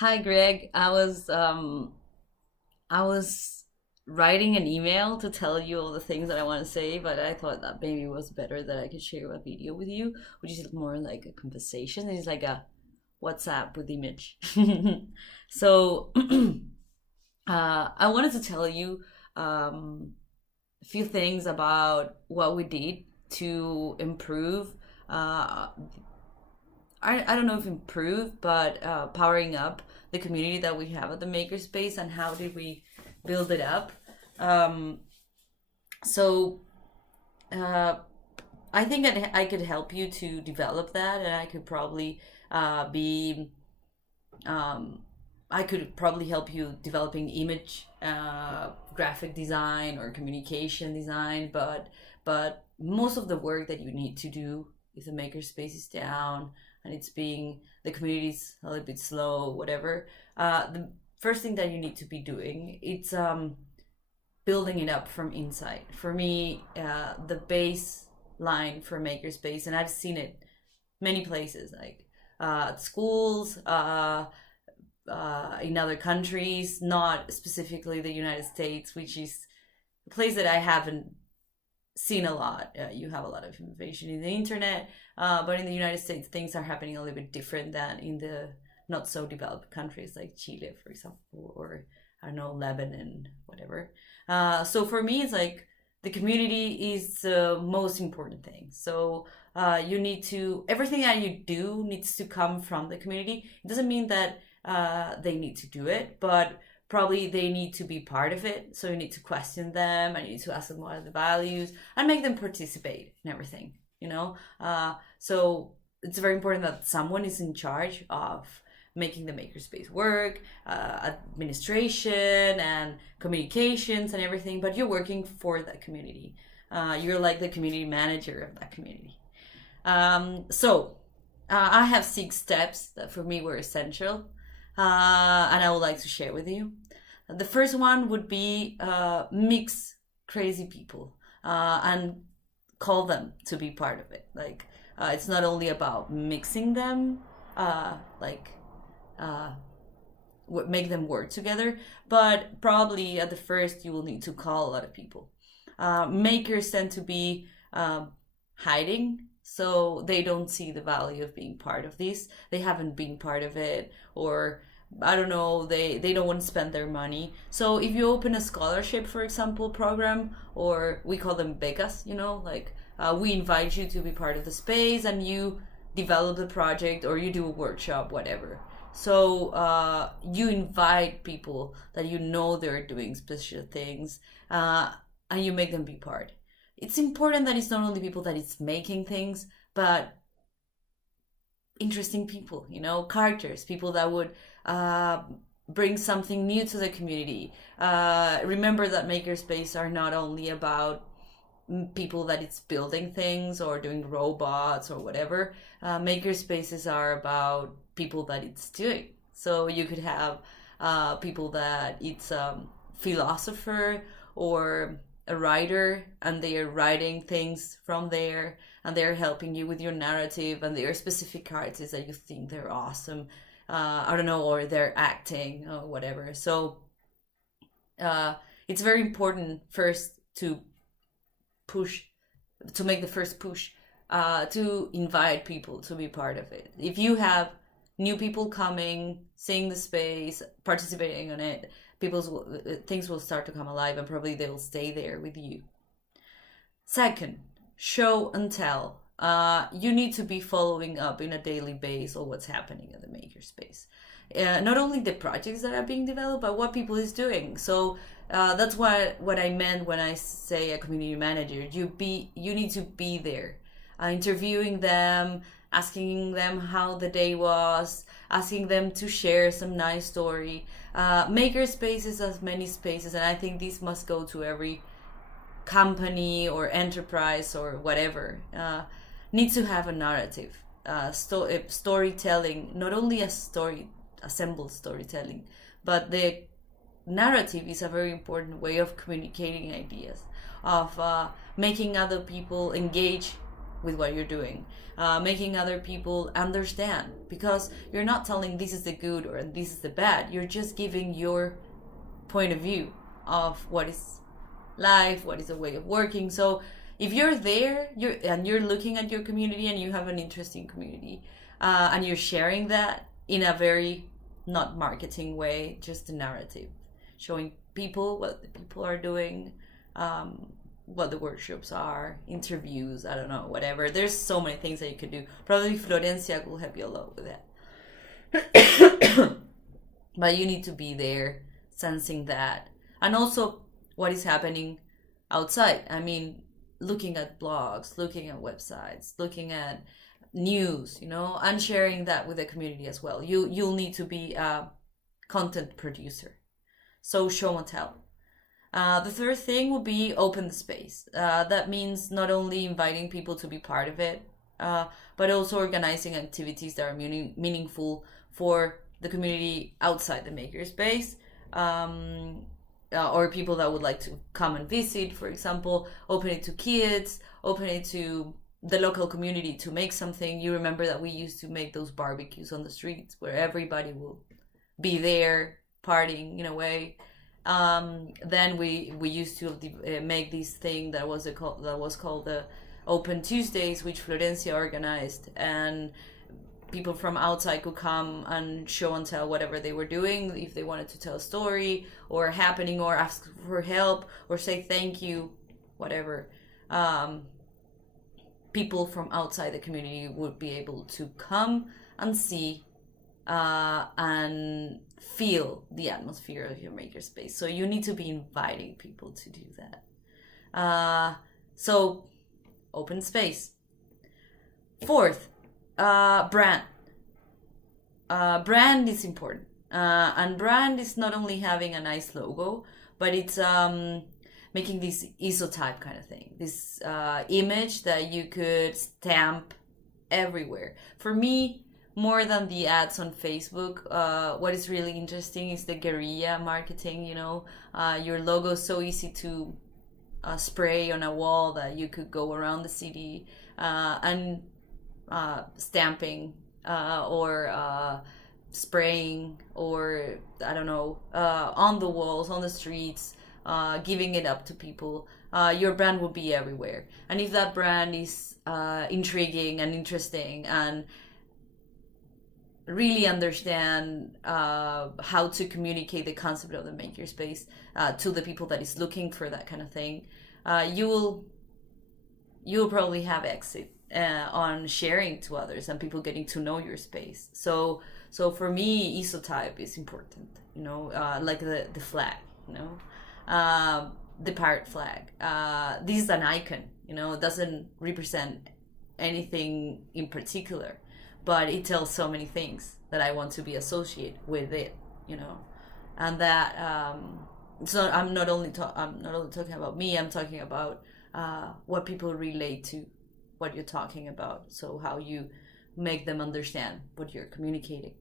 Hi, Greg. I was writing an email to tell you all the things that I want to say, but I thought that maybe it was better that I could share a video with you, which is more like a conversation. It's like a WhatsApp with image. So I wanted to tell you a few things about what we did to improve. Uh, I don't know if improve, but powering up the community that we have at the makerspace and how did we build it up. Um, so uh, I think that I could help you to develop that, and I could probably be um, I could probably help you developing image, graphic design or communication design, but most of the work that you need to do if the makerspace is down and it's being the community's a little bit slow, whatever. The first thing that you need to be doing it's building it up from inside. For me, the baseline for makerspace, and I've seen it many places, like schools, in other countries, not specifically the United States, which is a place that I haven't seen a lot. You have a lot of information in the internet, but in the United States, things are happening a little bit different than in the not so developed countries like Chile, for example, or I don't know, Lebanon, whatever. So for me, it's like the community is the most important thing. So you need to, everything that you do needs to come from the community. It doesn't mean that they need to do it, but probably they need to be part of it. So you need to question them and you need to ask them what are the values and make them participate in everything, you know? So it's very important that someone is in charge of making the makerspace work, administration and communications and everything, but you're working for that community. You're like the community manager of that community. I have 6 steps that for me were essential, and I would like to share with you. The first one would be mix crazy people and call them to be part of it. Like it's not only about mixing them, like uh, make them work together, but probably at the first you will need to call a lot of people. Makers tend to be hiding, so they don't see the value of being part of this. They haven't been part of it, or I don't know, they don't want to spend their money. So if you open a scholarship, for example, program, or we call them becas, like we invite you to be part of the space and you develop the project or you do a workshop, whatever. So you invite people that you know they're doing special things, and you make them be part. It's important that it's not only people that it's making things, but interesting people, characters, people that would uh, bring something new to the community. Remember that makerspace are not only about people that it's building things or doing robots or whatever. Maker spaces are about people that it's doing. So you could have people that it's philosopher or a writer, and they are writing things from there, and they're helping you with your narrative, and there are specific artists that you think they're awesome. I don't know, or they're acting or whatever. So it's very important first to push, to make the first push, to invite people to be part of it. If you have new people coming, seeing the space, participating on it, people's things will start to come alive, and probably they will stay there with you. Second, show and tell. You need to be following up in a daily basis on what's happening in the makerspace. Not only the projects that are being developed, but what people is doing. So that's what I meant when I say a community manager. You need to be there, interviewing them, asking them how the day was, asking them to share some nice story. Maker spaces has many spaces, and I think this must go to every company or enterprise or whatever. Needs to have a narrative, storytelling, not only a story, assembled storytelling, but the narrative is a very important way of communicating ideas, of making other people engage with what you're doing, making other people understand, because you're not telling this is the good or this is the bad. You're just giving your point of view of what is life, what is a way of working. So if you're there, you're looking at your community and you have an interesting community, and you're sharing that in a very not marketing way, just a narrative, showing people what the people are doing, what the workshops are, interviews, I don't know, whatever. There's so many things that you could do. Probably Florencia will help you a lot with that. But you need to be there, sensing that. And also what is happening outside. I mean, looking at blogs, looking at websites, looking at news, and sharing that with the community as well. You'll need to be a content producer. So show and tell. The third thing would be open the space. That means not only inviting people to be part of it, but also organizing activities that are meaningful for the community outside the makerspace, or people that would like to come and visit, for example. Open it to kids, open it to the local community to make something. You remember that we used to make those barbecues on the streets where everybody will be there partying in a way. Then we used to make this thing that was called the Open Tuesdays, which Florencia organized, and people from outside could come and show and tell whatever they were doing, if they wanted to tell a story or a happening or ask for help or say thank you, whatever. People from outside the community would be able to come and see and feel the atmosphere of your makerspace. So you need to be inviting people to do that. So open space. Fourth, brand. Brand is important. And brand is not only having a nice logo, but it's making this isotype kind of thing, this image that you could stamp everywhere. For me, more than the ads on Facebook, what is really interesting is the guerrilla marketing. Your logo is so easy to spray on a wall that you could go around the city and stamping or spraying, or I don't know, on the walls, on the streets, giving it up to people. Your brand will be everywhere. And if that brand is intriguing and interesting and really understand how to communicate the concept of the makerspace to the people that is looking for that kind of thing, you'll probably have exit on sharing to others and people getting to know your space. So for me, isotype is important, like the flag, the pirate flag. This is an icon, it doesn't represent anything in particular, but it tells so many things that I want to be associated with it, and that. So I'm not only talking about me. I'm talking about what people relate to, what you're talking about. So how you make them understand what you're communicating.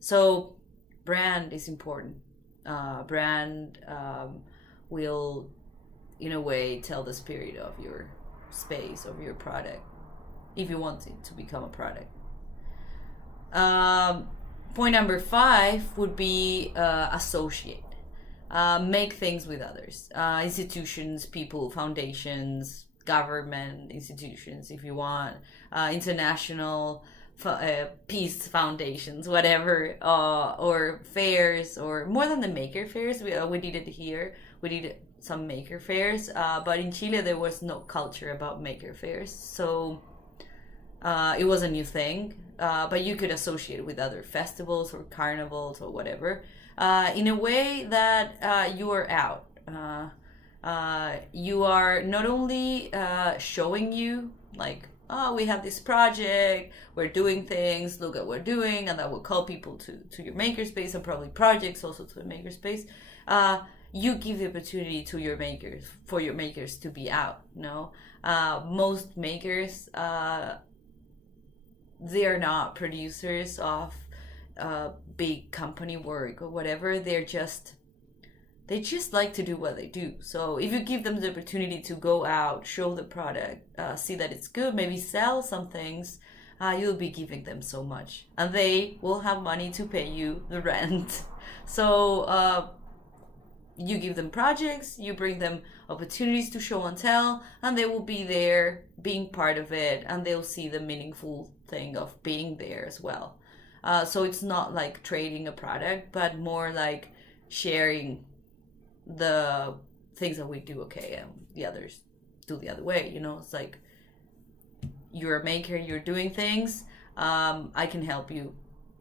So brand is important. Brand will, in a way, tell the spirit of your space, of your product, if you want it to become a product. Point number 5 would be associate. Make things with others, institutions, people, foundations, government institutions, if you want, international peace foundations, whatever, or fairs, or more than the maker fairs. We did it here. We did some maker fairs, but in Chile there was no culture about maker fairs, so it was a new thing. But you could associate with other festivals or carnivals or whatever, in a way that you are out. You are not only showing you, like, oh, we have this project, we're doing things, look at what we're doing, and that will call people to your makerspace, and probably projects also to the makerspace. You give the opportunity to your makers, for your makers to be out. Most makers, they're not producers of big company work or whatever. They're just they just like to do what they do. So if you give them the opportunity to go out, show the product, see that it's good, maybe sell some things, you'll be giving them so much, and they will have money to pay you the rent. So you give them projects, you bring them opportunities to show and tell, and they will be there being part of it, and they'll see the meaningful thing of being there as well. So it's not like trading a product, but more like sharing the things that we do okay and the others do the other way. It's like, you're a maker, you're doing things, I can help you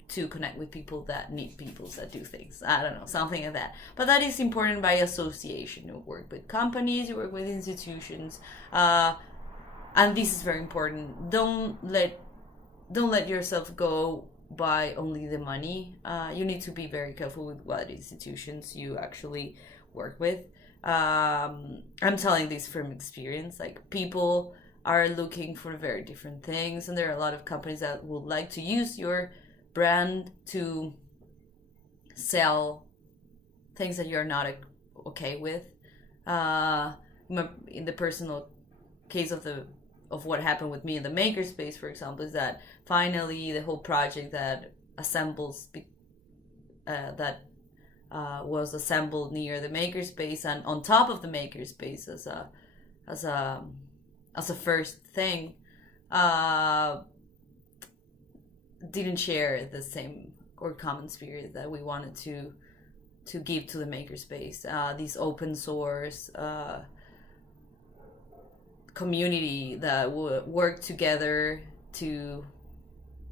to connect with people that need people that do things. I don't know, something like that. But that is important by association. You work with companies, you work with institutions, and this is very important. Don't let yourself go by only the money. You need to be very careful with what institutions you actually work with. I'm telling this from experience. Like, people are looking for very different things, and there are a lot of companies that would like to use your brand to sell things that you're not okay with. In the personal case of what happened with me in the makerspace, for example, is that finally the whole project that was assembled near the makerspace and on top of the makerspace as a first thing, didn't share the same or common spirit that we wanted to give to the makerspace. This open source community that would work together to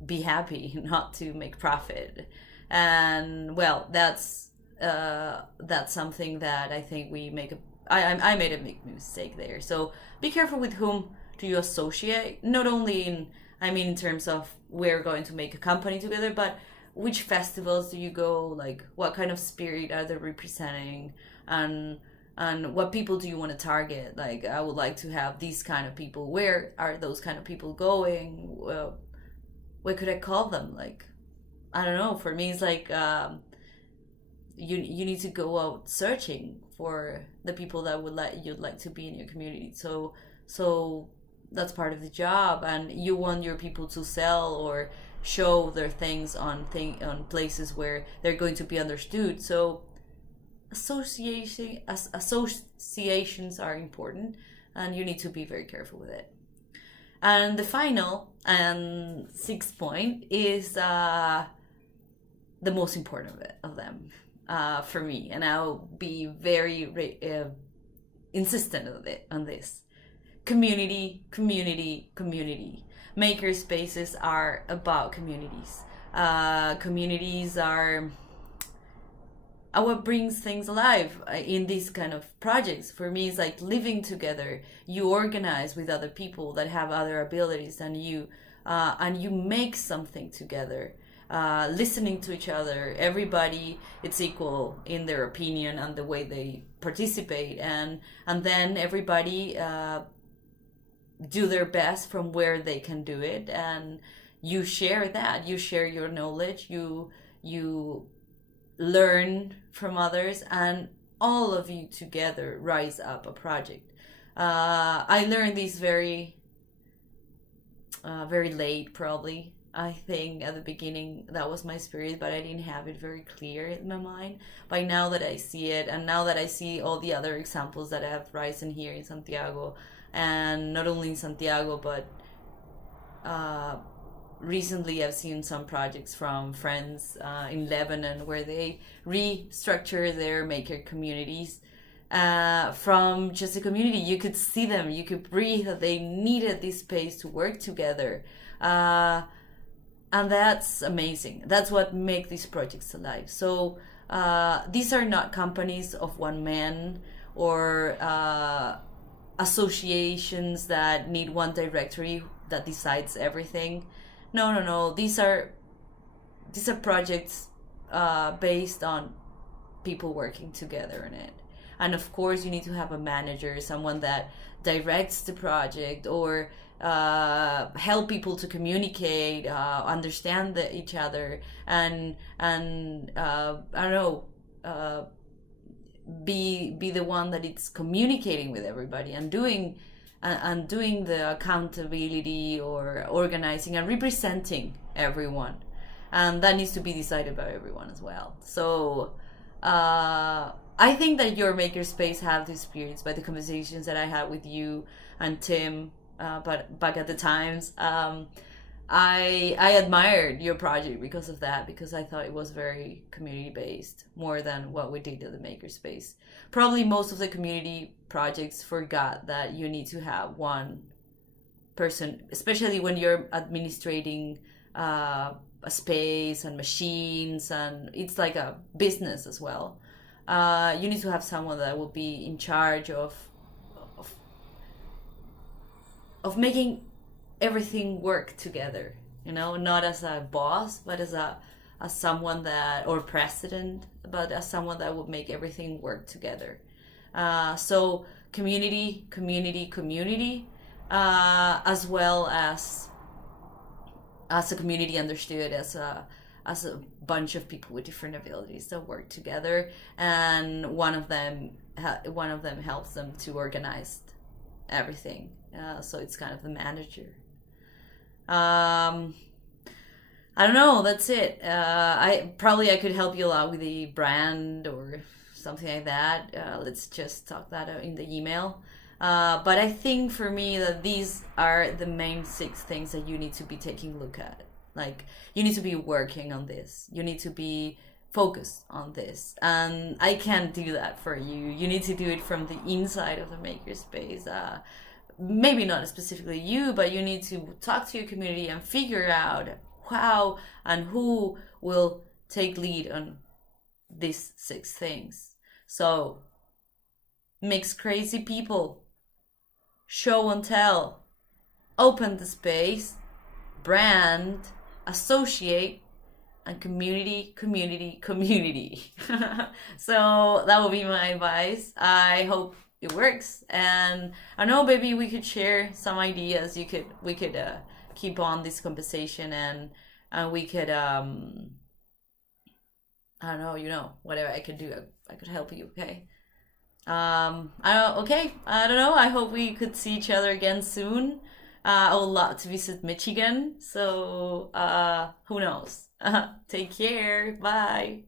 be happy, not to make profit. And well, that's something that I think we make I made a mistake there. So be careful with whom do you associate, not only in terms of we're going to make a company together, but which festivals do you go, like what kind of spirit are they representing, and what people do you want to target? Like, I would like to have these kind of people. Where are those kind of people going? Well, what could I call them? Like, I don't know. For me, it's like you need to go out searching for the people that you'd like to be in your community. So that's part of the job, and you want your people to sell or show their things on places where they're going to be understood. So associations are important, and you need to be very careful with it. And the final and sixth point is the most important of them for me, and I'll be very insistent on this. Community. Maker spaces are about communities. Communities are what brings things alive in these kind of projects. For me, it's like living together. You organize with other people that have other abilities than you, and you make something together. Listening to each other, everybody, it's equal in their opinion and the way they participate, and then everybody do their best from where they can do it, and you share that. You share your knowledge, you learn from others, and all of you together rise up a project. I learned this very late, probably. I think at the beginning that was my spirit, but I didn't have it very clear in my mind. But now that I see it, and now that I see all the other examples that have risen here in Santiago, and not only in Santiago, but recently I've seen some projects from friends in Lebanon where they restructure their maker communities from just a community. You could see them, you could breathe that they needed this space to work together. And that's amazing. That's what makes these projects alive. So these are not companies of one man or associations that need one directory that decides everything. No. These are projects based on people working together in it. And of course, you need to have a manager, someone that directs the project, or help people to communicate, understand each other, and I don't know, be the one that it's communicating with everybody and doing the accountability or organizing and representing everyone, and that needs to be decided by everyone as well. So I think that your makerspace have the experience by the conversations that I had with you and Tim, but back at the times. I admired your project because of that, because I thought it was very community based, more than what we did at the makerspace. Probably most of the community projects forgot that you need to have one person, especially when you're administrating a space and machines, and it's like a business as well. You need to have someone that will be in charge of, of making everything work together, not as a boss, but as someone that, or president, but as someone that would make everything work together. So community, as well as a community understood as a bunch of people with different abilities that work together, and one of them helps them to organize everything. So it's kind of the manager. I don't know. That's it. I could help you a lot with the brand or something like that. Let's just talk that out in the email. But I think for me that these are the main 6 things that you need to be taking a look at. Like, you need to be working on this. You need to be focused on this. And I can't do that for you. You need to do it from the inside of the makerspace. Maybe not specifically you, but you need to talk to your community and figure out how and who will take lead on these 6 things. So, mix crazy people, show and tell, open the space, brand, associate, and community. So that would be my advice. I hope it works, and I know maybe we could share some ideas. We could keep on this conversation, and we could I don't know, whatever I could do, I could help you. Okay. I don't know. I hope we could see each other again soon. I would love to visit Michigan, so who knows? Take care. Bye.